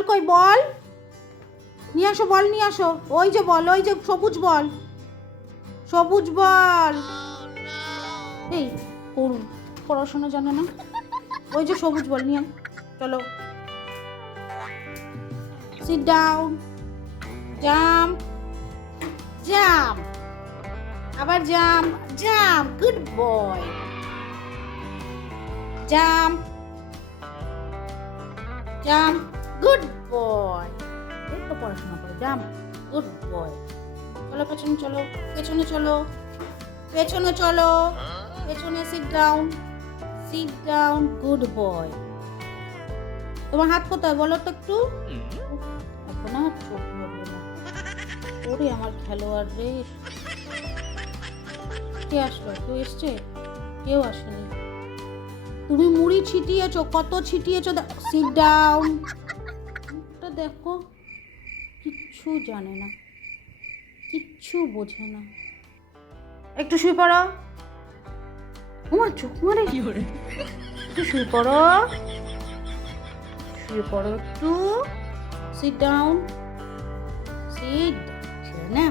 বল কই বল নিয়ে আসো, বল নিয়ে আসো। ওই যে বল, ওই যে সবুজ বল, সবুজ বল। এই করুন, পড়াশোনা জানে না। ওই যে সবুজ বল নিয়ে আয়, চলো। সিট ডাউন, জাম্প, জাম্প, আবার jump, jump, good boy. Jump, jump, good boy. এই তো পড়াশোনা করে, জাম্প, গুড বয়। চলো পেছনে চলো, পেছনে চলো, পেছনে চলো, পেছনে sit down, sit down, good boy. তোমার হাত কোথায় বলো তো একটু। এখন আর চোখ ধরবে না। ওরে আমার খেলোয়াড় রে। কে আসলো? কেউ এসছে? কেউ আসেনি। তুমি মুড়ি ছিটিয়েছো, কত ছিটিয়েছো। Sit down. ওটা দেখো, কিচ্ছু জানে না, কিচ্ছু বোঝে না। একটু শুয়ে পড়ো। আমার চোখ মারে কি করে। একটু শুয়ে পড়ো, শুয়ে পড়ো একটু। সিট ডাউন, সিট না।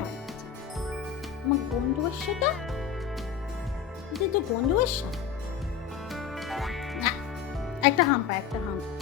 আমার বন্ধু আসছে তো, এটা তো বন্ধু আসছে। একটা হাম্পা, একটা হাম্পা।